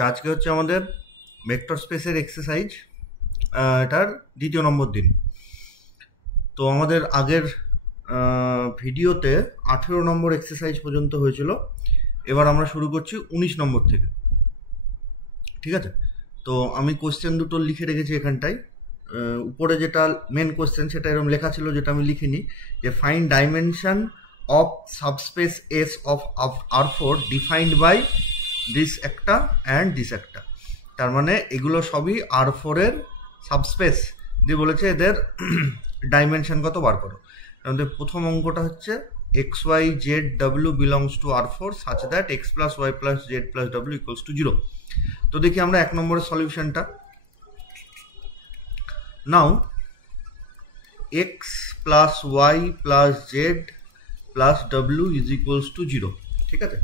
আজকে হচ্ছে আমাদের ভেক্টর স্পেসের এক্সারসাইজ, এটার দ্বিতীয় নম্বর দিন। তো আমাদের আগের ভিডিওতে 18 নম্বর এক্সারসাইজ পর্যন্ত হয়েছিল। এবার আমরা শুরু করছি 19 নম্বর থেকে। ঠিক আছে, তো আমি কোশ্চেন দুটো লিখে রেখেছি এখানটায়। উপরে যেটা মেন কোশ্চেন সেটা এরকম লেখা ছিল, যেটা আমি লিখিনি, যে find dimension of subspace s of R4 defined by this একটা অ্যান্ড দিস একটা। তার মানে এগুলো সবই R4 এর সাবস্পেস দিয়ে বলেছে এদের ডাইমেনশন কত বার করো। আমাদের প্রথম অঙ্কটা হচ্ছে X Y Z W belongs to R4 such that x plus Y plus Z plus W equals to 0। তো দেখি আমরা এক নম্বরের সলিউশনটা। Now X plus Y plus Z plus W is equals to 0। ঠিক আছে,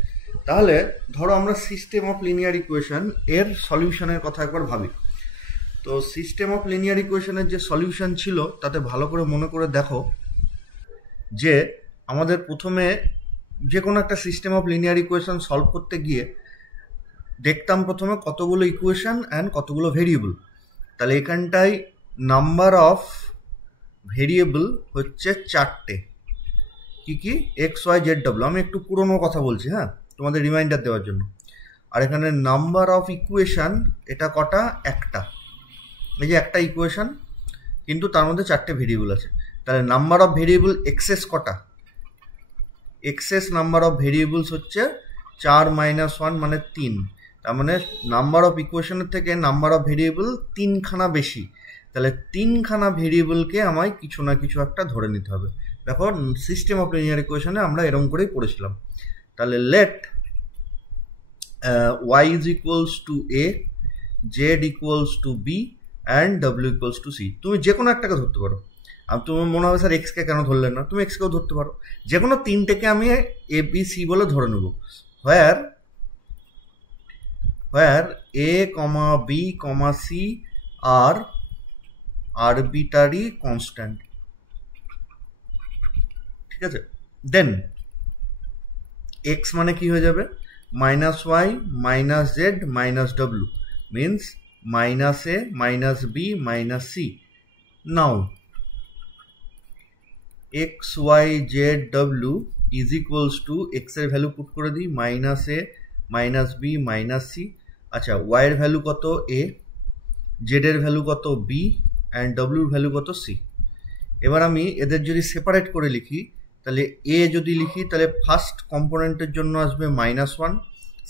তাহলে ধরো আমরা সিস্টেম অফ লিনিয়ার ইকুয়েশন এর সলিউশনের কথা একবার ভাবি। তো সিস্টেম অফ লিনিয়ার ইকুয়েশনের যে সলিউশন ছিল তাতে ভালো করে মনে করে দেখো যে আমাদের প্রথমে যে কোনো একটা system of linear equation solve করতে গিয়ে দেখতাম প্রথমে কতগুলো ইকুয়েশন অ্যান্ড কতগুলো ভেরিয়েবল। তাহলে এখানটায় নাম্বার অফ ভেরিয়েবল হচ্ছে 4টে। কি কি? এক্স ওয়াই জেড ডাব্লিউ। আমি একটু পুরনো কথা বলছি, হ্যাঁ, তোমাদের রিমাইন্ডার দেওয়ার জন্য। আর এখানে নাম্বার অফ ইকুয়েশন এটা কটা? একটা। এই যে একটা ইকুয়েশন, কিন্তু তার মধ্যে 4টে ভেরিয়েবল আছে। তাহলে নাম্বার অফ ভেরিয়েবল এক্সেস কটা? এক্সেস নাম্বার অফ ভেরিয়েবলস হচ্ছে 4 - 1 মানে 3। তার মানে নাম্বার অফ ইকুয়েশনের থেকে নাম্বার অফ ভেরিয়েবল 3খানা বেশি। তাহলে 3খানা ভেরিয়েবলকে আমায় কিছু না কিছু একটা ধরে নিতে হবে। দেখো সিস্টেম অফ লিনিয়ার ইকুয়েশনে আমরা এরকম করেই পড়েছিলাম। তাহলে let y is equals to a, z equals to b and w equals to c। তুমি যে কোনো একটাকে ধরতে পারো। আর তোমার মনে হবে স্যার এক্সকে কেন ধরলেন না? তুমি এক্সকেও ধরতে পারো। যে কোনো তিনটেকে আমি এ বি সি বলে ধরে নেব। Where a, b, c are arbitrary constant. ঠিক আছে, দেন এক্স মানে কি হয়ে যাবে? Minus y minus z minus ডাব্লিউ means minus a minus b minus c. Now x Y Z ডাব্লিউ ইজ ইকুয়ালস টু এক্স এর ভ্যালু পুট করে দিই minus a minus b minus c. আচ্ছা, ওয়াই এর ভ্যালু কত? এ, জেড এর value কত? বি অ্যান্ড ডাব্লিউর ভ্যালু কত? সি। এবার আমি এদের যদি সেপারেট করে লিখি, তাহলে এ যদি লিখি তাহলে ফার্স্ট কম্পোনেন্টের জন্য আসবে -1,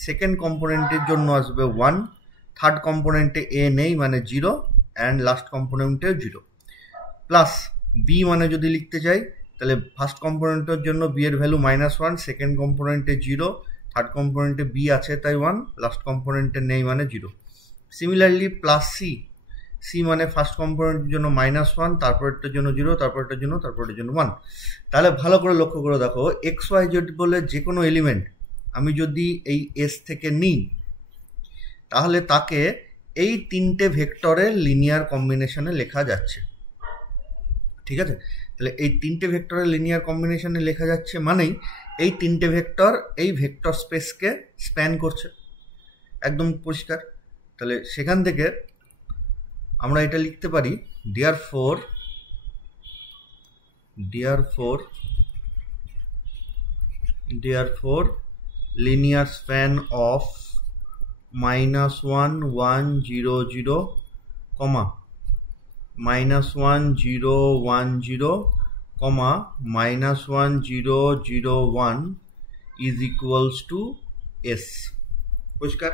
সেকেন্ড কম্পোনেন্টের জন্য আসবে 1, থার্ড কম্পোনেন্টে এ নেই মানে 0 অ্যান্ড লাস্ট কম্পোনেন্টেও 0। প্লাস বি মানে যদি লিখতে চাই তাহলে ফার্স্ট কম্পোনেন্টের জন্য বি এর ভ্যালু -1, সেকেন্ড কম্পোনেন্টে 0, থার্ড কম্পোনেন্টে বি আছে তাই 1, লাস্ট কম্পোনেন্টে নেই মানে 0। সিমিলারলি প্লাস সি, সি মানে ফার্স্ট কম্পোনেন্টের জন্য -1, তারপরেরটার জন্য 0, তারপরেরটার জন্য 1। তাহলে ভালো করে লক্ষ্য করে দেখো, এক্স ওয়াই জেড বলে যে কোনো এলিমেন্ট আমি যদি এই এস থেকে নিই তাহলে তাকে এই তিনটে ভেক্টরের লিনিয়ার কম্বিনেশনে লেখা যাচ্ছে। ঠিক আছে, তাহলে এই তিনটে ভেক্টরের লিনিয়ার কম্বিনেশনে লেখা যাচ্ছে মানেই এই তিনটে ভেক্টর এই ভেক্টর স্পেসকে স্প্যান করছে, একদম পরিষ্কার। তাহলে সেখান থেকে আমরা এটা লিখতে পারি, therefore linear span of -1, 1, 0, 0, -1, 0, 1, 0, -1, 0, 0, 1 is equals to s। পরিষ্কার?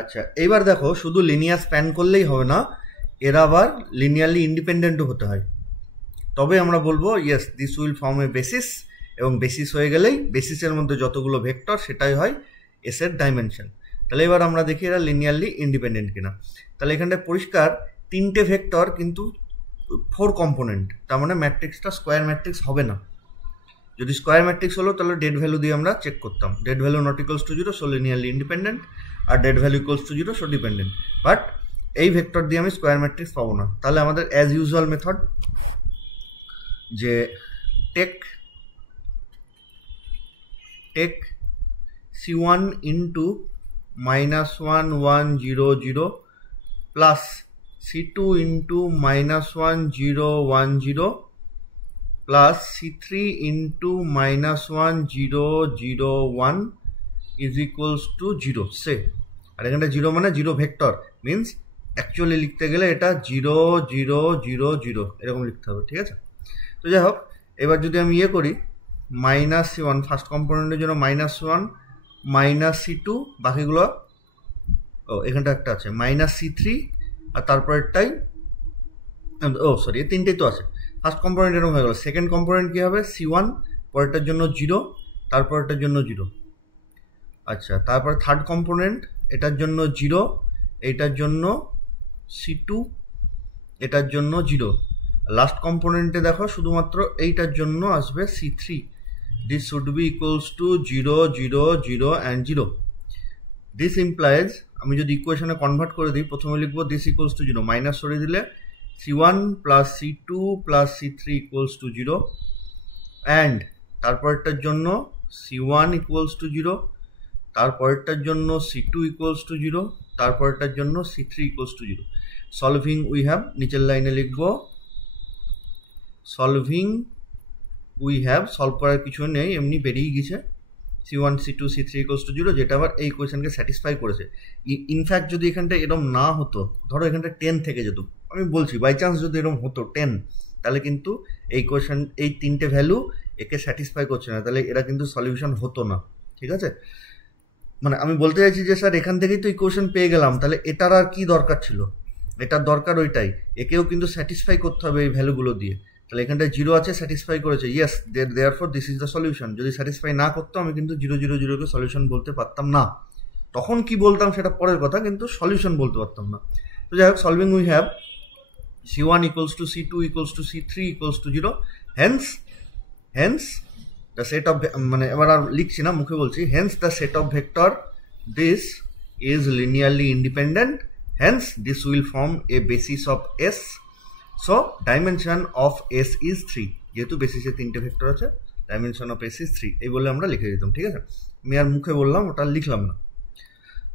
আচ্ছা, এইবার দেখো শুধু লিনিয়ার স্প্যান করলেই হবে না, এরা আবার লিনিয়ারলি ইন্ডিপেন্ডেন্টও হতে হয়। তবে আমরা বলবো yes this will form A basis, এবং বেসিস হয়ে গেলেই বেসিসের মধ্যে যতগুলো ভেক্টর সেটাই হয় এস এর ডাইমেনশন। তাহলে এবার আমরা দেখি এরা লিনিয়ারলি ইন্ডিপেন্ডেন্ট কিনা। তাহলে এখানটায় পরিষ্কার তিনটে ভেক্টর কিন্তু 4 কম্পোনেন্ট, তার মানে ম্যাট্রিক্সটা স্কোয়ার ম্যাট্রিক্স হবে না। যদি স্কোয়ার ম্যাট্রিক্স হলো তাহলে ডেড ভ্যালু দিয়ে আমরা চেক করতাম, det value not equals to 0 so linearly independent, আর det value equals to 0 so dependent. But এই ভেক্টর দিয়ে আমি স্কোয়ার ম্যাট্রিক্স পাবো না। তাহলে আমাদের অ্যাজ ইউজুয়াল মেথড, যে take c1 into -1 1 0 0 plus C2 into -1 0 1 0 plus C3 into -1 0 0 1 is equals to 0 say আর এখানটা 0 মানে 0 ভেক্টর মিনস অ্যাকচুয়ালি লিখতে গেলে এটা 0 0 0 0 এরকম লিখতে হবে, ঠিক আছে। তো যাই হোক, এবার যদি আমি ইয়ে করি -C1 ফার্স্ট কম্পোনেন্টের জন্য -1 -C2 বাকিগুলো এখানটা একটা আছে -C3 আর তারপরেরটাই সরি এই তিনটেই তো আছে। ফার্স্ট কম্পোনেন্ট এরকম হয়ে গেল। সেকেন্ড কম্পোনেন্ট কী হবে C1 পরেরটার জন্য 0 তারপরেরটার জন্য 0। আচ্ছা, তারপর থার্ড কম্পোনেন্ট এটার জন্য 0 এইটার জন্য C2 এটার জন্য 0। লাস্ট কম্পোনেন্টে দেখো শুধুমাত্র এইটার জন্য আসবে C3। This should be equals to 0 0 0 and 0। This implies আমি যদি ইকুয়েশনে কনভার্ট করে দিই, প্রথমে লিখবো দিস ইকুয়ালস টু 0, মাইনাস সরিয়ে দিলে C1 plus C2 plus C3 equals to 0 and তারপরেরটার জন্য C1 ইকুয়ালস টু 0, তারপরেরটার জন্য C2 ইকুয়ালস টু 0, তারপরেরটার জন্য C3 equals to 0। Solving we have, নিচের লাইনে লিখব সলভিং উই হ্যাভ, সলভ করার কিছু নেই, এমনি বেরিয়ে গেছে C1 C2 C3 equals to 0, যেটা আবার এই কোয়েশনকে স্যাটিসফাই করেছে। ইনফ্যাক্ট যদি এখানটা এরকম না হতো, ধরো এখানটা 10 থেকে যেত, আমি বলছি বাই চান্স যদি এরকম হতো 10, তাহলে কিন্তু এই কোয়েশন এই তিনটে ভ্যালু একে স্যাটিসফাই করছে না, তাহলে এরা কিন্তু সলিউশন হতো না, ঠিক আছে। মানে আমি বলতে চাইছি যে স্যার এখান থেকেই তো ইকুয়েশন পেয়ে গেলাম, তাহলে এটার আর কি দরকার ছিল? এটার দরকার ওইটাই, একেও কিন্তু স্যাটিসফাই করতে হবে এই ভ্যালুগুলো দিয়ে। তাহলে এখানটায় 0 আছে, স্যাটিসফাই করেছে, yes therefore this is the solution. যদি স্যাটিসফাই না করতো আমি কিন্তু 0 0 0 কে সলিউশন বলতে পারতাম না। তখন কি বলতাম সেটা পরের কথা, কিন্তু সলিউশন বলতে পারতাম না। তো যাই হোক, solving we have C1 equals to C2 equals to C3 equals to 0, hence the set of মানে এবার আর লিখছি না, মুখে বলছি, hence the set of vector this is linearly independent, hence this will form a basis of S, so dimension of S is 3। যেহেতু বেসিসে তিনটে vector আছে, dimension of S is 3 এই বলে আমরা লিখে দিতাম, ঠিক আছে। আমি আর মুখে বললাম, ওটা লিখলাম না।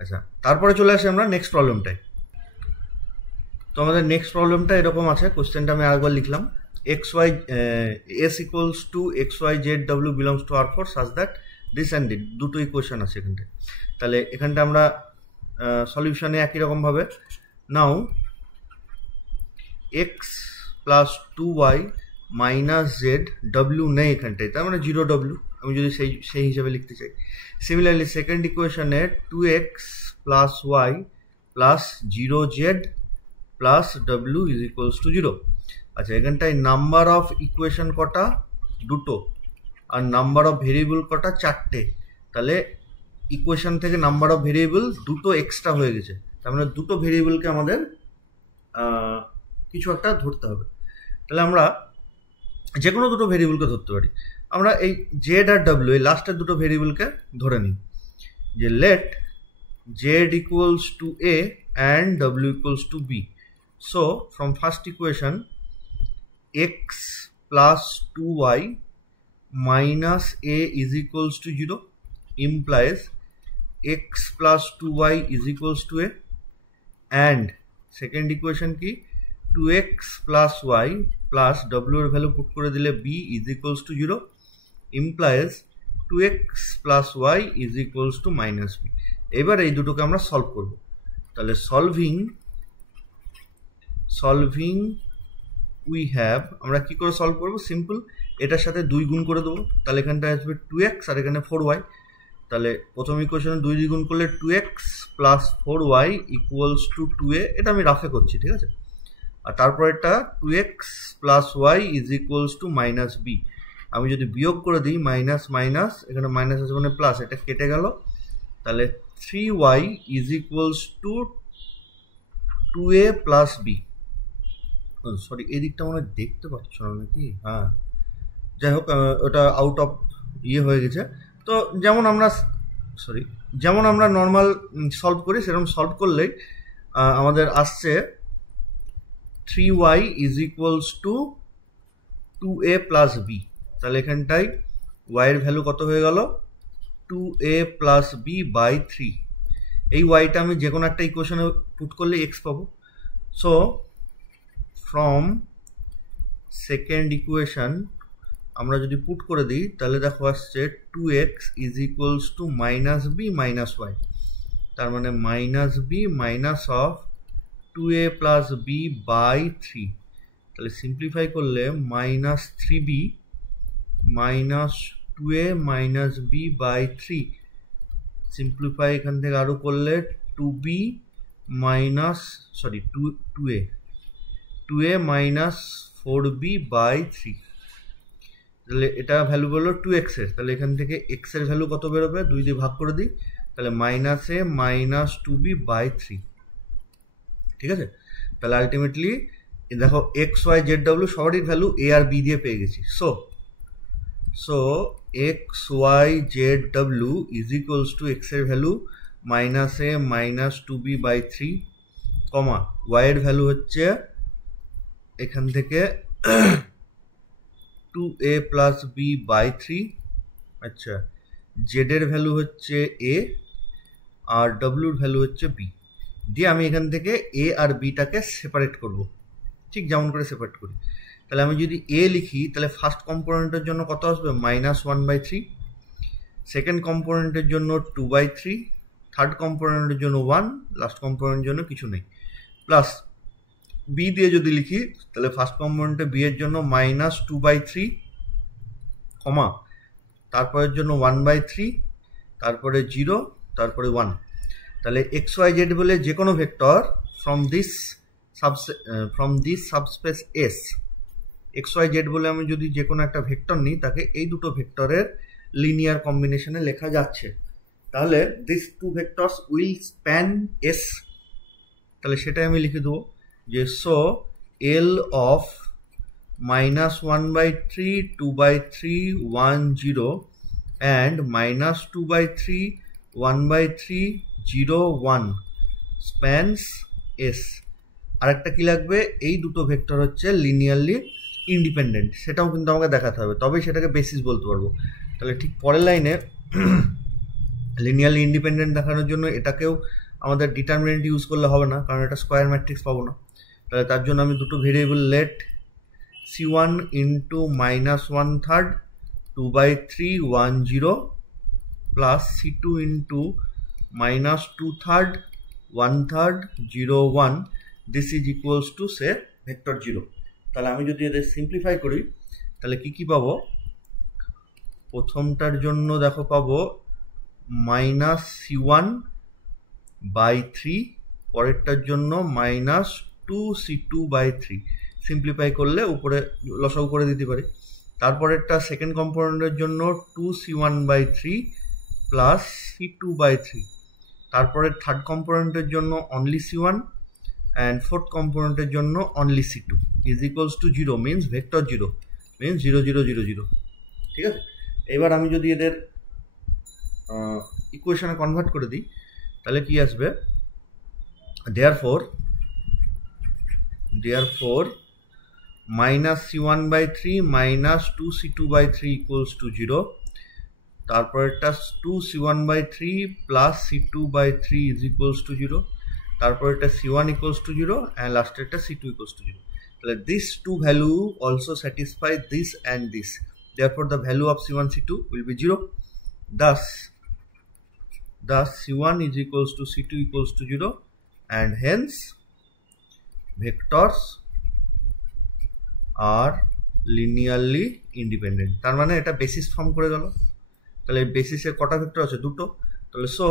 আচ্ছা, তারপরে চলে আসি আমরা নেক্সট প্রবলেমটায়। তো আমাদের নেক্সট প্রবলেমটা এরকম আছে, কোশ্চেনটা আমি আরেকবার লিখলাম, xy s equals to xy z w belongs to R4 such that this and it, দুটো ইকুয়েশন আছে এখানটায়। তাহলে এখানটা আমরা সলিউশনে একই রকমভাবে নাও x plus 2y minus Z W নেই এখানটায়, তার মানে 0w আমি যদি সেই হিসাবে লিখতে চাই। সিমিলারলি সেকেন্ড ইকুয়েশনে 2x plus Y plus 0z plus ডব্লিউ ইজ ইকুয়ালস টু 0। আচ্ছা, এখানটায় নাম্বার অফ ইকুয়েশন কটা? দুটো। আর নাম্বার অফ ভেরিয়েবল কটা? 4টে। তাহলে ইকুয়েশন থেকে নাম্বার অফ ভেরিয়েবল দুটো এক্সট্রা হয়ে গেছে, তার মানে দুটো ভেরিয়েবলকে আমাদের কিছু একটা ধরতে হবে। তাহলে আমরা যে কোনো দুটো ভেরিয়েবলকে ধরতে পারি। আমরা এই জেড আর ডব্লিউ এই লাস্টের দুটো ভেরিয়েবলকে ধরে নিই, যে let z equals to a and ডব্লিউ equals to b. So from first equation, x plus 2y minus a is equals to 0 implies x plus 2y is equals to a, and second equation ki 2x plus y plus w এর value put করে দিলে b is equals to 0 implies 2x plus y is equals to minus b। এবার এই দুটোকে আমরা solve করব। তাহলে solving we have, আমরা কি করে সলভ করবো? সিম্পল, এটার সাথে 2 গুণ করে দেবো, তাহলে এখানটায় আসবে 2x আর এখানে 4y। তাহলে প্রথম ইকুয়েশনে 2 গুণ করলে 2x plus 4y equals to 2a, এটা আমি রাফে করছি, ঠিক আছে। আর তারপর এটা 2x plus y is equals to minus b. আমি যদি বিয়োগ করে দিই মাইনাস মাইনাস, এখানে মাইনাস আছে মানে প্লাস, এটা কেটে গেল, তাহলে 3y is equals to 2a plus b. Sorry, এই দিকটা মনে দেখতে পাচ্ছ না নাকি? হ্যাঁ, যাই হোক, ওটা আউট অফ হয়ে গেছে। তো যেমন আমরা নর্মাল সলভ করি সেরকম সলভ করলেই আমাদের আসছে 3y is equals to 2a plus b. তাহলে এখানটায় y এর ভ্যালু কত হয়ে গেল? 2a plus b by 3। এই ওয়াইটা আমি যে কোনো একটা ইকুয়েশনে পুট করলে এক্স পাবো। সো ফ্রম সেকেন্ড ইকুয়েশন আমরা যদি পুট করে দিই তাহলে দেখো আসছে 2x is equals to minus b minus y, তার মানে minus b minus of 2a plus b by 3, তাহলে সিম্পলিফাই করলে minus 3b minus 2a minus b by 3, simplify এখান থেকে আরও করলে 2b minus 2a minus 4b by 3, তাহলে এটা ভ্যালু বললো 2x এর, তাহলে এখান থেকে x এর ভ্যালু কত বেরোবে, 2 দিয়ে ভাগ করে দিই, তাহলে minus a minus 2b by 3। ঠিক আছে, তাহলে আলটিমেটলি দেখো এক্স ওয়াই জেড ডাব্লিউ সবারই ভ্যালু এ আর বি দিয়ে পেয়ে গেছি। সো এক্স ওয়াই জেড ডাব্লিউ ইজ ইকুয়ালস টু এক্স এর value minus a minus 2b by 3, comma y এর ভ্যালু হচ্ছে এখান থেকে 2a প্লাস বি বাই 3, আচ্ছা জেড এর ভ্যালু হচ্ছে এ আর ডাব্লিউর ভ্যালু হচ্ছে বি, দিয়ে আমি এখান থেকে এ আর বিটাকে সেপারেট করব, ঠিক যেমন করে সেপারেট করি। তাহলে আমি যদি এ লিখি তাহলে ফার্স্ট কম্পোনেন্টের জন্য কত আসবে, মাইনাস 1/3, সেকেন্ড কম্পোনেন্টের জন্য 2/3, থার্ড কম্পোনেন্টের জন্য 1, লাস্ট কম্পোনেন্টের জন্য কিছু নেই, প্লাস বি দিয়ে যদি লিখি তাহলে ফার্স্ট কম্পোনেন্টে বি এর জন্য মাইনাস 2/3, কমা তারপরের জন্য 1/3, তারপরে 0, তারপরে 1, তাহলে এক্স ওয়াই জেড বলে যে কোনো vector from this subspace s, x Y z বলে আমি যদি যে কোনো একটা ভেক্টর নিই তাকে এই দুটো ভেক্টরের লিনিয়ার কম্বিনেশনে লেখা যাচ্ছে, তাহলে this two vectors will span S, তাহলে সেটাই আমি লিখে দেবো যে so L of minus 1/3 2/3 1 0 and minus 2/3 1/3 0 1 spans S. আরেকটা কি লাগবে, এই দুটো ভেক্টর হচ্ছে লিনিয়ারলি ইন্ডিপেন্ডেন্ট, সেটাও কিন্তু আমাকে দেখাতে হবে, তবেই সেটাকে বেসিস বলতে পারবো। তাহলে ঠিক পরের লাইনে লিনিয়ারলি ইন্ডিপেন্ডেন্ট দেখানোর জন্য এটাকেও আমাদের ডিটারমিনেন্ট ইউজ করলে হবে না, কারণ এটা স্কোয়ার ম্যাট্রিক্স পাবো না। তাহলে তার জন্য আমি দুটো variable let c1 into minus 1/3 2/3 1 0 plus c2 into minus 2/3 1/3 0 1, this is equals to say vector 0। তাহলে আমি যদি এদের সিম্পলিফাই করি তাহলে কি পাবো, প্রথমটার জন্য দেখো পাবো মাইনাস c1/3, পরেরটার জন্য মাইনাস 2c2/3, সিম্পলিফাই করলে উপরে লসাগু করে দিতে পারি। তারপরেরটা সেকেন্ড কম্পোনেন্টের জন্য 2c1/3 প্লাস c2/3, তারপরে থার্ড কম্পোনেন্টের জন্য অনলি c1 অ্যান্ড ফোর্থ কম্পোনেন্টের জন্য only c2 is equals to 0, means vector 0 means 0 0 0 0। ঠিক আছে, এবার আমি যদি এদের ইকুয়েশনে কনভার্ট করে দিই তাহলে কি আসবে, therefore minus c1/3 minus 2c2/3 equals to 0, তারপরেরটা 2c1/3 plus c2/3 is equals to 0, তারপরেরটা c1 ইকুয়ালস টু 0 অ্যান্ড লাস্টেরটা c2 ইকুয়ালস টু 0। তাহলে this two value also satisfy this and this, therefore the value of c1 c2 will be 0, thus c1 is equals to c2 equals to 0 and hence vectors are linearly independent। তার মানে এটা basis form করে গেল। তাহলে বেসিসে কটা vector আছে, দুটো, তাহলে so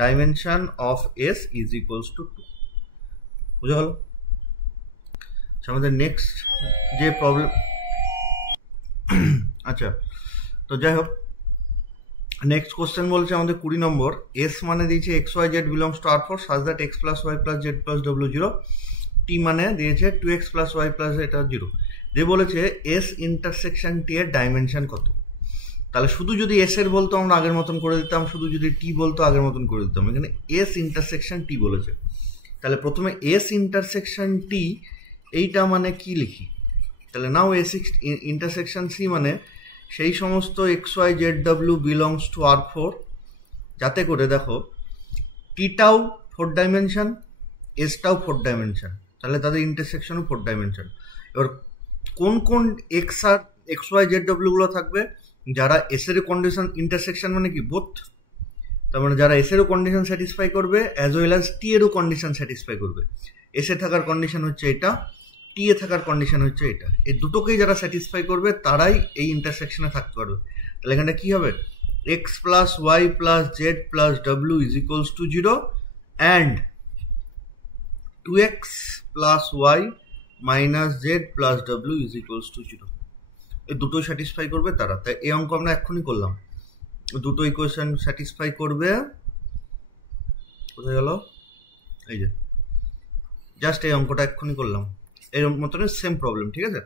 dimension of S is equals two 2, বুঝা গেল। আমাদের নেক্সট যে প্রবলেম, আচ্ছা তো যাই হোক নেক্সট কোশ্চেন বলছে আমাদের 20 নম্বর, এস মানে দিয়েছে x Y z belongs to R4 such that x plus Y plus Z plus ডব্লিউ 0, টি মানে দিয়েছে 2x প্লাস ওয়াই প্লাস এটা 0, দিয়ে বলেছে এস ইন্টারসেকশন টি এর ডাইমেনশন কত। তাহলে শুধু যদি এস এর বলতো আমরা আগের মতন করে দিতাম, শুধু যদি টি বলতো আগের মতন করে দিতাম, এখানে এস ইন্টারসেকশন টি বলেছে। তাহলে প্রথমে এস ইন্টারসেকশন টি এইটা মানে কি লিখি, তাহলে নাও এস ইন্টারসেকশন সি মানে সেই সমস্ত x Y Z W belongs to R4, যাতে করে দেখো টিটাও 4 ডাইমেনশন, এসটাও 4 ডাইমেনশন, তাহলে তাদের ইন্টারসেকশনও 4 ডাইমেনশন। এবার কোন কোন এক্স আর এক্স ওয়াই জেড ডব্লিউ গুলো থাকবে? যারা এস এর কন্ডিশন, ইন্টারসেকশন মানে কি বোথ, তার মানে যারা এস এরও কন্ডিশন স্যাটিসফাই করবে অ্যাজ ওয়েল অ্যাজ টি এরও কন্ডিশন স্যাটিসফাই করবে। এস এ থাকার কন্ডিশন হচ্ছে এটা, টি এ থাকার কন্ডিশন হচ্ছে এটা, এই দুটোকেই যারা স্যাটিসফাই করবে তারাই এই ইন্টারসেকশনে থাকতে পারবে। তাহলে এখানে কি হবে? X plus Y plus Z plus ডব্লিউ is equals to 0 and 2x plus y minus z plus ডব্লিউ ইজ ইকুয়ালস টু 0। এই দুটোই স্যাটিসফাই করবে তারা। তাই এই অঙ্ক আমরা এক্ষুনি করলাম, দুটো ইকুয়েশন স্যাটিসফাই করবে। কোথায় গেল? এই যে জাস্ট এই অঙ্কটা এক্ষুনি করলাম, এর মতন সেম প্রবলেম, ঠিক আছে?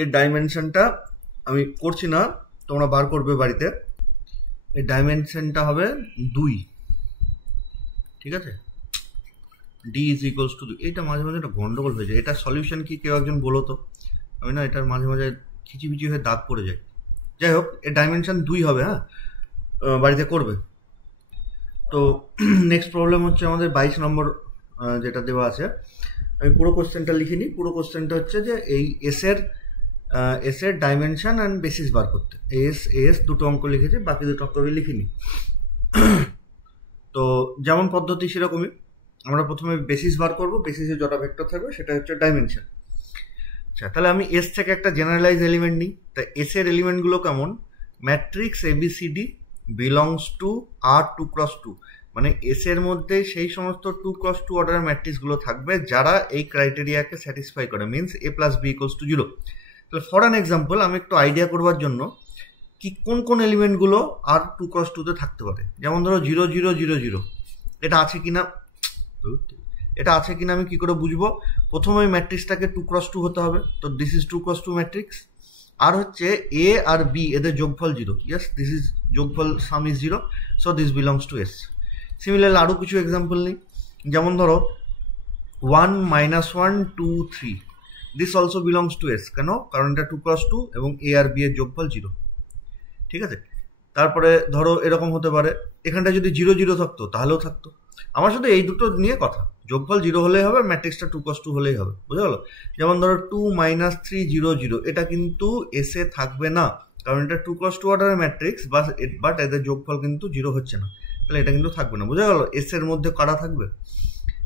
এর ডাইমেনশনটা আমি করছি না, তোমরা বার করবে বাড়িতে। এই ডাইমেনশনটা হবে 2, ঠিক আছে? D is equals two 2। এইটা মাঝে মাঝে একটা গন্ডগোল হয়ে যায়, এটা সলিউশন কি কেউ একজন বলো তো? আমি না এটার মাঝে মাঝে খিচিবিচি হয়ে দাগ পড়ে যায়। যাই হোক, এর ডাইমেনশন 2 হবে, হ্যাঁ, বাড়িতে করবে। তো নেক্সট প্রবলেম হচ্ছে আমাদের 22 নম্বর যেটা দেওয়া আছে। আমি পুরো কোশ্চেনটা লিখিনি। পুরো কোশ্চেনটা হচ্ছে যে এই এস এর ডাইমেনশন অ্যান্ড বেসিস বার করতে। এস দুটো অঙ্ক লিখেছে, বাকি দুটো অঙ্ক আমি লিখিনি। তো যেমন পদ্ধতি সেরকমই, আমরা প্রথমে বেসিস বার করবো, বেসিসে যটা ভেক্টর থাকবে সেটা হচ্ছে ডাইমেনশন। আচ্ছা, তাহলে আমি এস থেকে একটা জেনারেলাইজ এলিমেন্ট নিই। তা এস এর এলিমেন্টগুলো কেমন? Matrix a b c d belongs to r 2x2, মানে এস এর মধ্যে সেই সমস্ত 2x2 অর্ডারের ম্যাট্রিক্সগুলো থাকবে যারা এই ক্রাইটেরিয়াকে স্যাটিসফাই করে, means a plus b equals to 0। তাহলে ফর অ্যান এক্সাম্পল, আমি একটু আইডিয়া করবার জন্য কি কোন কোন এলিমেন্টগুলো আর 2x2-তে থাকতে পারে, যেমন ধরো 0 0 0 0, এটা আছে কিনা, এটা আছে কিনা আমি কি করে বুঝবো? প্রথমে ওই ম্যাট্রিক্সটাকে 2x2 হতে হবে, তো দিস ইজ 2x2 ম্যাট্রিক্স। আর হচ্ছে এ আর বি এদের যোগফল 0, ইয়েস দিস ইজ যোগফল সাম is 0, so this belongs to S. Similarly আরও কিছু এক্সাম্পল নিই, যেমন ধরো 1 -1 2 3, this also belongs to S. কেন? কারণ এটা 2x2 এবং এ আর বি এর যোগফল 0, ঠিক আছে? তারপরে ধরো এরকম হতে পারে, এখানটা যদি 0 0 থাকতো তাহলেও থাকতো। আমার শুধু এই দুটো নিয়ে কথা, যোগফল 0 হলেই হবে, ম্যাট্রিক্সটা 2x2 হলেই হবে, বুঝা গেল? যেমন ধরো 2 - 3 0 0, এটা কিন্তু এসে থাকবে না, কারণ এটা 2x2 অর্ডারের ম্যাট্রিক্স, বাট এদের যোগফল কিন্তু 0 হচ্ছে না, তাহলে এটা কিন্তু থাকবে না, বুঝা গেল? এস এর মধ্যে কারা থাকবে?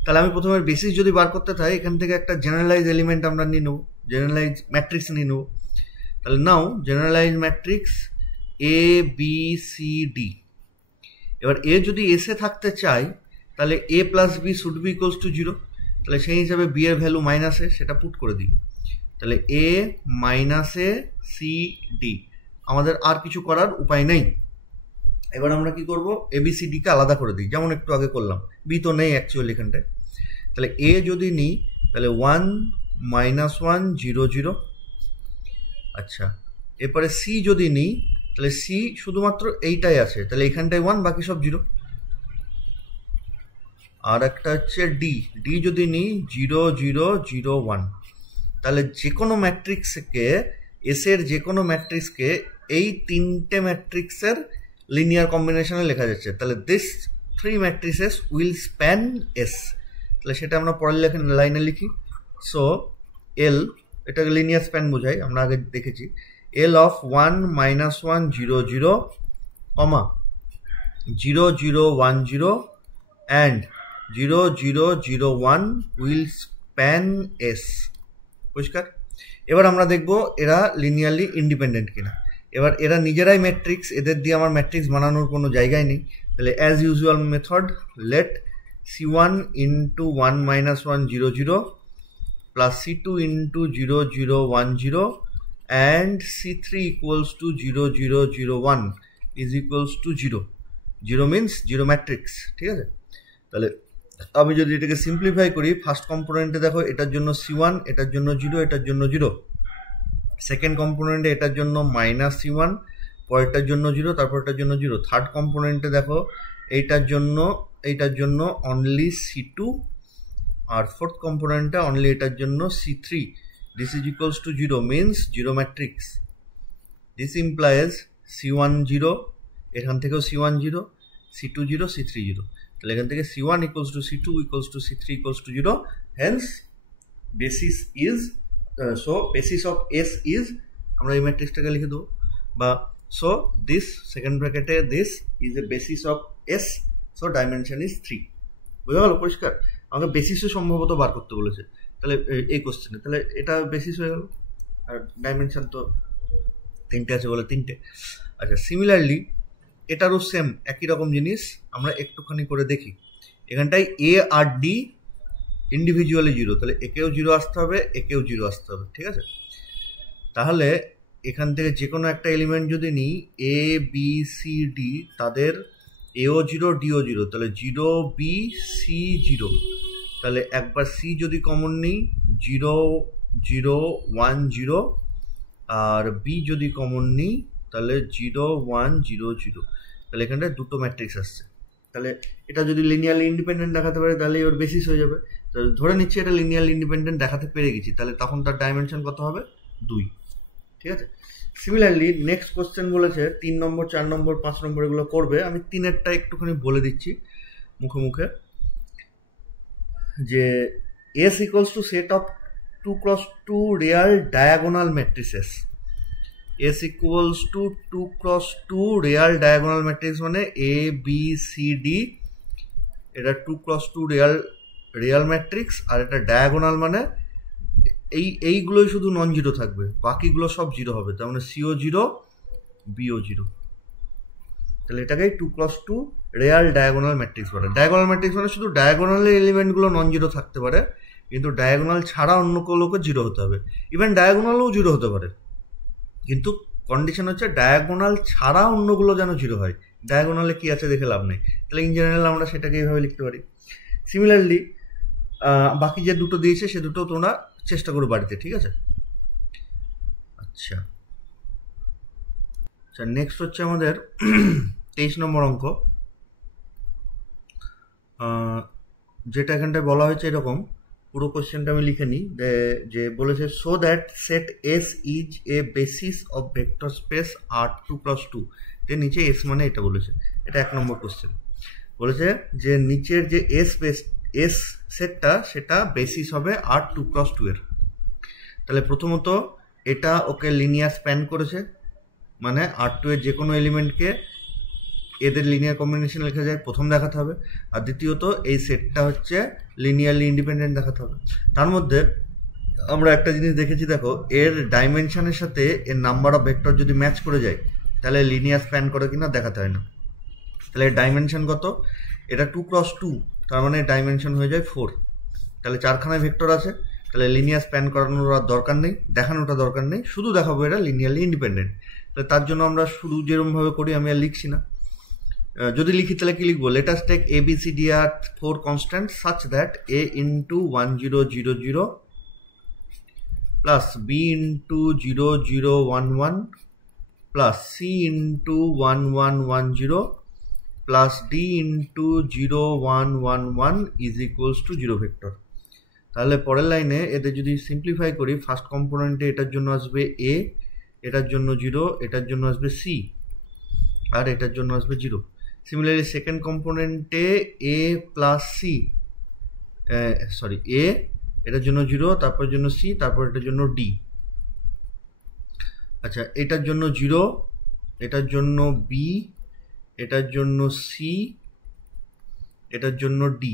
তাহলে আমি প্রথমে বেসিস যদি বার করতে চাই, এখান থেকে একটা জেনারেলাইজ এলিমেন্ট আমরা নিয়ে নেব, জেনারেলাইজ ম্যাট্রিক্স নিয়ে নেব। তাহলে now generalize matrix a b c d. এবার এ যদি এসে থাকতে চাই, তাহলে a plus b should be equals to 0, তাহলে সেই হিসাবে বি এর ভ্যালু মাইনাসে, সেটা পুট করে দিই। তাহলে এ মাইনাসে সি ডি, আমাদের আর কিছু করার উপায় নেই। এবার আমরা কি করব? এবিসিডিকে আলাদা করে দিই, যেমন একটু আগে করলাম। বি তো নেই অ্যাকচুয়ালি এখানটায়। তাহলে এ যদি নিই, তাহলে 1 -1 0 0। আচ্ছা, এরপরে সি যদি নিই, তাহলে সি শুধুমাত্র এইটাই আছে, তাহলে এখানটায় 1, বাকি সব 0। আর একটা হচ্ছে ডি যদি নিই 0 0 0 1, তাহলে যে কোনো ম্যাট্রিক্সকে, এস এর যে কোনো ম্যাট্রিক্সকে এই তিনটে ম্যাট্রিক্সের লিনিয়ার কম্বিনেশনে লেখা যাচ্ছে। তাহলে দিস 3 ম্যাট্রিক্সেস উইল স্প্যান এস। তাহলে সেটা আমরা পরের লাইনে লিখি। সো এল, এটাকে লিনিয়ার স্প্যান বোঝায়, আমরা আগে দেখেছি। L of 1 -1 0 0, 0 0 1 0 and 0 0 0 1 will span S। পরিষ্কার? এবার আমরা দেখব এরা লিনিয়ারলি ইন্ডিপেন্ডেন্ট কিনা। এবার এরা নিজেরাই ম্যাট্রিক্স, এদের দিয়ে আমার ম্যাট্রিক্স বানানোর কোনো জায়গায় নেই। তাহলে as usual method, let C1 into 1 -1 0 0 plus C2 into 0 0 1 0 and C3 equals to 0 0 0 1 is equals to 0. 0 means 0 matrix, ঠিক আছে? তাহলে আমি যদি এটাকে সিম্পলিফাই করি, ফার্স্ট কম্পোনেন্টে দেখো এটার জন্য C1, এটার জন্য 0, এটার জন্য 0। সেকেন্ড কম্পোনেন্টে এটার জন্য -C1, পরেরটার জন্য 0, তারপর এটার জন্য 0। থার্ড কম্পোনেন্টে দেখো এইটার জন্য অনলি C2, আর ফোর্থ কম্পোনেন্টে অনলি এটার জন্য C3। This is equals to 0 means 0 matrix. This implies C1 0, এখান থেকেও C1 0, C2 0, C3 0, তাহলে এখান থেকে C1 equals to C2 equals to C3 equals to 0, hence basis is so basis of S is, আমরা এই ম্যাট্রিক্সটাকে লিখে দেবো, বা so this second bracket this is a basis of S, so dimension is 3. বুঝা গেল পরিষ্কার? আমাকে বেসিসও সম্ভবত বার করতে বলেছে তাহলে এই কোশ্চেনে, তাহলে এটা বেসিস হয়ে গেল, আর ডাইমেনশন তো 3টে আছে বলে 3টে। আচ্ছা, সিমিলারলি এটারও সেম একই রকম জিনিস আমরা একটুখানি করে দেখি। এখানটায় এ আর ডি ইন্ডিভিজুয়ালি 0, তাহলে একেও 0 আসতে হবে, একেও 0 আসতে হবে, ঠিক আছে? তাহলে এখান থেকে যে কোনো একটা এলিমেন্ট যদি নিই, এ বি সি ডি, তাদের এও 0 ডিও 0, তাহলে 0 বি সি 0, তাহলে একবার সি যদি কমন নিই 0 0 1 0, আর বি যদি কমন নিই তাহলে 0 1 0 0, তাহলে এখানটায় দুটো ম্যাট্রিক্স আসছে। তাহলে এটা যদি লিনিয়ারলি ইন্ডিপেন্ডেন্ট দেখাতে পারে তাহলে ওর বেসিস হয়ে যাবে। তো ধরে নিচ্ছি এটা লিনিয়ারলি ইন্ডিপেন্ডেন্ট দেখাতে পেরে গেছি, তাহলে তখন তার ডাইমেনশন কত হবে? 2, ঠিক আছে? সিমিলারলি নেক্সট কোশ্চেন বলেছে 3 নম্বর 4 নম্বর 5 নম্বর এগুলো করবে, আমি 3এরটা একটুখানি বলে দিচ্ছি মুখে মুখে, যে S equals to set of 2 cross 2 real diagonal matrices, S equals to 2 cross 2 real diagonal matrix মানে A B C D, এটা 2 cross 2 real matrix, আর এটা diagonal মানে এইগুলোই শুধু নন জিরো থাকবে, বাকিগুলো সব জিরো হবে, তার মানে সিও 0 বিও 0, তাহলে এটাকেই 2 ক্রস 2 রিয়াল ডায়াগোনাল ম্যাট্রিক্স বলে। ডায়াগোনাল ম্যাট্রিক্স মানে শুধু ডায়াগোনালের এলিমেন্টগুলো নন জিরো থাকতে পারে, কিন্তু ডায়াগোনাল ছাড়া অন্য কোনোকে জিরো হতে হবে, ইভেন ডায়াগোনালও জিরো হতে পারে, কিন্তু কন্ডিশন হচ্ছে ডায়াগোনাল ছাড়া অন্যগুলো যেন জিরো হয়। ডায়াগোনালে কি আছে দেখে লাভ নেই, তাহলে ইন জেনারেল আমরা সেটাকে এইভাবে লিখতে পারি। সিমিলারলি বাকি যে দুটো দিয়েছে সে দুটো তোমরা চেষ্টা করো বাড়িতে, ঠিক আছে? আচ্ছা আচ্ছা, নেক্সট হচ্ছে আমাদের 23 নম্বর অঙ্ক, যেটা এখানটায় বলা হয়েছে এরকম, পুরো কোশ্চেনটা আমি লিখে নিই, যে বলেছে so that set S is a basis of vector space R2 × 2, এর নিচে এস মানে এটা বলেছে, এটা 1 নম্বর কোশ্চেন। বলেছে যে নিচের যে এস সেটটা সেটা বেসিস হবে R2 × 2 এর। তাহলে প্রথমত এটা ওকে লিনিয়ার স্প্যান করেছে, মানে R2 এর যে কোনো এলিমেন্টকে এদের লিনিয়ার কম্বিনেশন লেখা যায় প্রথম দেখাতে হবে, আর দ্বিতীয়ত এই সেটটা হচ্ছে লিনিয়ারলি ইন্ডিপেন্ডেন্ট দেখাতে হবে। তার মধ্যে আমরা একটা জিনিস দেখেছি, দেখো এর ডাইমেনশনের সাথে এর নাম্বার অফ ভেক্টর যদি ম্যাচ করে যায় তাহলে লিনিয়ার স্প্যান করে কিনা দেখাতে হয় না। তাহলে এর ডাইমেনশন কত? এটা 2 × 2, তার মানে ডাইমেনশন হয়ে যায় 4, তাহলে 4খানা ভেক্টর আছে, তাহলে লিনিয়ার স্প্যান করানোর আর দরকার নেই, দেখানোটা দরকার নেই, শুধু দেখাবো এটা লিনিয়ারলি ইন্ডিপেন্ডেন্ট। তাহলে তার জন্য আমরা শুরু যেরকমভাবে করি, আমি আর লিখছি না, যদি লিখি তাহলে কি লিখবো, let us take a b c d are 4 constant such that a into 1 0 0 0 plus b into 0 0 1 1 plus c into 1 1 1 0 plus d into 0 1 1 1 is equals to 0 vector. তাহলে পরের লাইনে এদের যদি সিম্পলিফাই করি, ফার্স্ট কম্পোনেন্টে এটার জন্য আসবে a, এটার জন্য 0, এটার জন্য আসবে c, আর এটার জন্য আসবে 0। সিমিলারলি সেকেন্ড কম্পোনেন্টে a plus c, sorry a, এটার জন্য 0, তারপর জন্য c, তারপর এটার জন্য d। আচ্ছা, এটার জন্য 0, এটার জন্য b, এটার জন্য c, এটার জন্য d,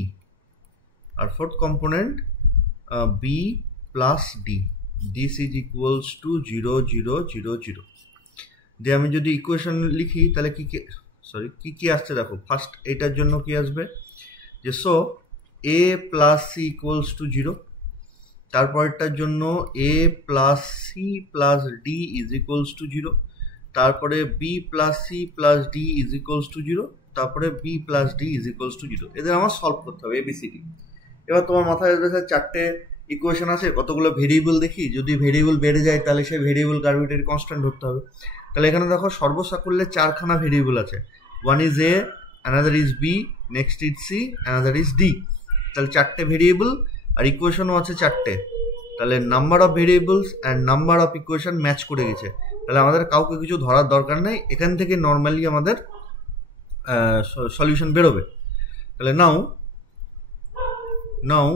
আর fourth component b plus d, this is equals to 0 0 0 0। দিয়ে আমি যদি ইকুয়েশন লিখি তাহলে কি আসছে দেখো, ফার্স্ট এটার জন্য কি আসবে, যে so a plus c equals to 0, তারপরটার জন্য a plus c plus d is equals to 0, তারপরে b plus c plus d is equals to 0, তারপরে b plus d is equals to 0। এদের আমার সলভ করতে হবে এবিসিডি। এবার তোমার মাথায় 4টে ইকুয়েশন আছে, কতগুলো ভেরিয়েবল দেখি, যদি ভেরিয়েবল বেড়ে যায় তাহলে সেই ভেরিয়েবল আরবিট্রারি কনস্ট্যান্ট ধরতে হবে। তাহলে এখানে দেখো সর্বসাকুল্যে 4খানা ভেরিয়েবল আছে, one is a, another is b, next is c, another is d. তাহলে 4টে ভেরিয়েবল আর ইকুয়েশনও আছে 4টে, তাহলে number of variables and number of equation match করে গেছে। তাহলে আমাদের কাউকে কিছু ধরার দরকার নেই, এখান থেকে নর্মালি আমাদের সলিউশন বেরোবে। তাহলে নাও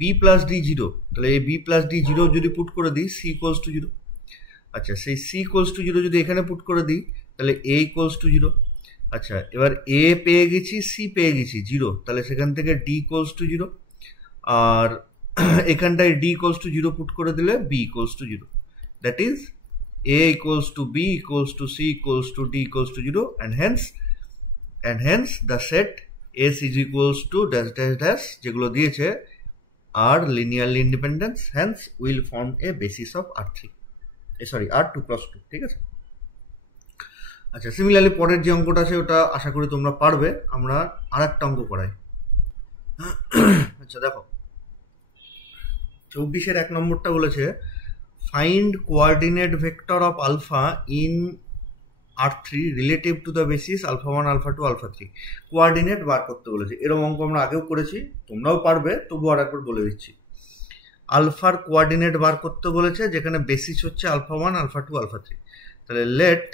বি প্লাস ডি জিরো, তাহলে এই বি প্লাস ডি জিরো যদি পুট করে দিই সি ইকুয়ালস টু জিরো। আচ্ছা, সেই সি ইকুয়ালস টু জিরো যদি এখানে পুট করে দিই তাহলে এ ইকুয়ালস টু জিরো। আচ্ছা, এবার এ পেয়ে গেছি, সি পেয়ে গেছি জিরো, তাহলে সেখান থেকে ডি ইকুয়ালস টু জিরো। আর এখানটায় d equals to zero put করে দিলে b equals to zero. That is a equals to b equals to c equals to d equals to zero, and hence the set S is equals to dash dash dash যেগুলো দিয়েছে are linearly independent, hence will form a basis of R3, R2 cross 2, ঠিক আছে। আচ্ছা, similarly পরের যে অঙ্কটা আছে ওটা আশা করি তোমরা পারবে, আমরা আর একটা অঙ্ক করাই। আচ্ছা দেখো, 24-এর 1 নম্বরটা বলেছে find coordinate vector of alpha in R3 relative to the basis alpha 1 alpha 2 alpha 3। Coordinate বার করতে বলেছে, এরকম অঙ্ক আমরা আগেও করেছি, তোমরাও পারবে, তবু আর একবার বলে দিচ্ছি। আলফার কোঅর্ডিনেট বার করতে বলেছে যেখানে বেসিস হচ্ছে আলফা 1 আলফা 2 আলফা 3। তাহলে let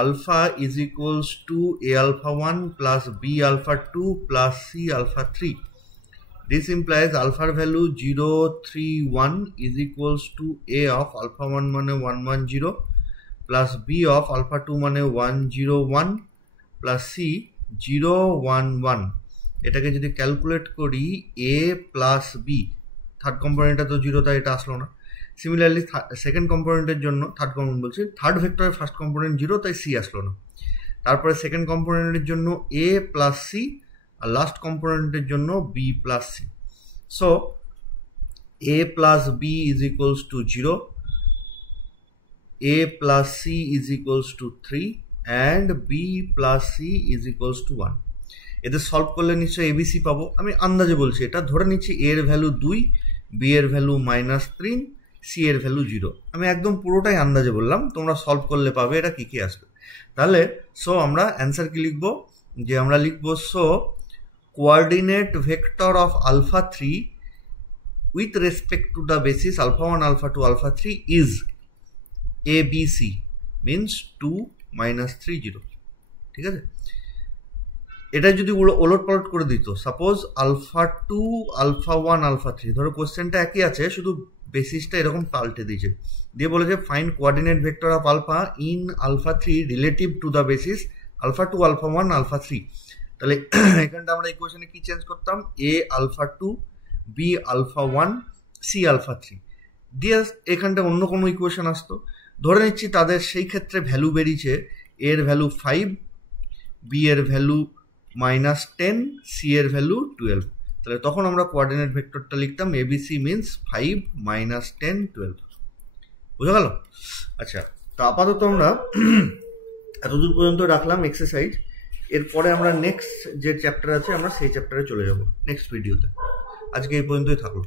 alpha is equals to a alpha 1 plus b alpha 2 plus c alpha 3। This implies alpha value 0, 3, 1 is equals to a of alpha 1 মানে 1, 1, 0 plus b of alpha 2 মানে 1, 0, 1 plus c 0, 1, 1। এটাকে যদি calculate করি a plus b, third কম্পোনেন্টটা তো zero, তাই এটা আসলো না। সিমিলারলি সেকেন্ড কম্পোনেন্টের জন্য, থার্ড ভেক্টরের ফার্স্ট কম্পোনেন্ট জিরো, তাই c আসলো না। তারপরে সেকেন্ড কম্পোনেন্টের জন্য a প্লাস c, আর লাস্ট কম্পোনেন্টের জন্য b plus c। So a plus b is equals to 0, a plus c is equals to 3 and b plus c is equals to 1। এদের সলভ করলে নিশ্চয়ই এবিসি পাবো। আমি আন্দাজে বলছি, এটা ধরে নিচ্ছি a এর ভ্যালু 2, b এর ভ্যালু -3, c এর ভ্যালু 0। আমি একদম পুরোটাই আন্দাজে বললাম, তোমরা সলভ করলে পাবে এটা কি কি আসবে। তাহলে সো আমরা অ্যান্সার কি লিখবো, যে আমরা লিখবো so coordinate vector of alpha 3 with respect to the basis alpha 1 alpha 2 alpha 3 ইজ ABC means 2, -3, 0, ঠিক আছে। এটা যদি ওলট পালট করে দিত, সাপোজ আলফা 2 আলফা 1 আলফা 3, ধরো কোশ্চেনটা একই আছে, শুধু বেসিসটা এরকম পাল্টে দিয়েছে, দিয়ে বলেছে find coordinate vector of alpha in alpha 3 relative to the basis alpha 2 alpha 1 alpha 3। তাহলে এখানটা আমরা ইকুয়েশনে কি চেঞ্জ করতাম, a alpha 2, b alpha 1, c alpha 3 দিয়ে এখানটা অন্য কোনো ইকুয়েশন আসতো। ধরে নিচ্ছি তাদের সেই ক্ষেত্রে ভ্যালু বেরিয়েছে, এর ভ্যালু 5, বি এর ভ্যালু -10, সি এর ভ্যালু 12। তাহলে তখন আমরা কোঅর্ডিনেট ভেক্টরটা লিখতাম এবিসি মিনস 5, -10, 12। বুঝা গেল? আচ্ছা, তো আপাতত আমরা এতদূর পর্যন্ত রাখলাম এক্সারসাইজ। এরপরে আমরা নেক্সট যে চ্যাপ্টার আছে আমরা সেই চ্যাপ্টারে চলে যাব নেক্সট ভিডিওতে। আজকে এই পর্যন্তই থাকলো।